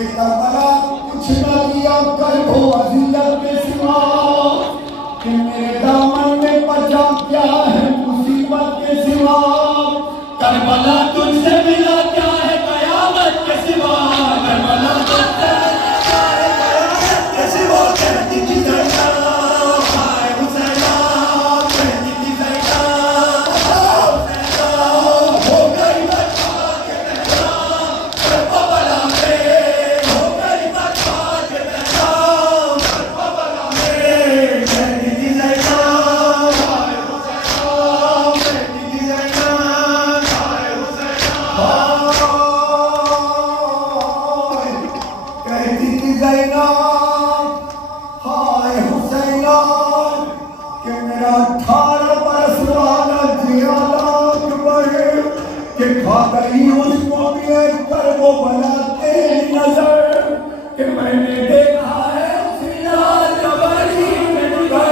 कि करबला कुछ न दिया कर हो अज़ियत के सिवा, कि मेरे दामन में बचा क्या है मुसीबत के सिवा। करबला तुझसे मिला क्या है कयामत के सिवा, करबला तुझसे मिला क्या है कयामत के सिवा। कहती थी ज़ैनब हाय हुसैना, कहती थी ज़ैनब हाय हुसैना, हो गई बर्बाद के बहरा करबला में, हो गई बर्बाद के बहरा करबला में। कहती थी ज़ैनब हाय हुसैना, कहती थी ज़ैनब हाय हुसैना, कहती थी ज़ैनब हाय हुसैना, कि मेरा 18 बरस वाला जियालात बढ़े, कि खा गई उसको भी एक कर्बो बनाते नजर, कि मैंने देखा है उसी लाल कबरी में डूबे,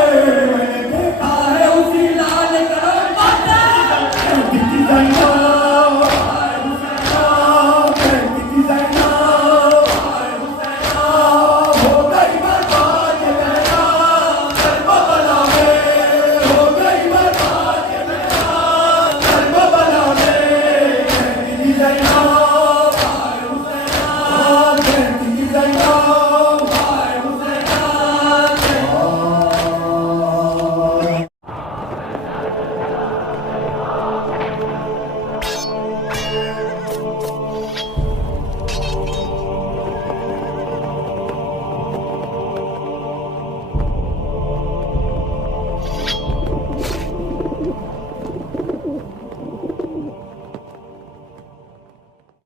मैंने देखा है उसी लाल कहती थी ज़ैनब हाय हुसैना, कहती थी ज़ैनब हाय हुसैना, हो गई बर्बाद के बहरा करबला में, हो गई बर्बाद के बहरा करबला में। कहती थी ज़ैनब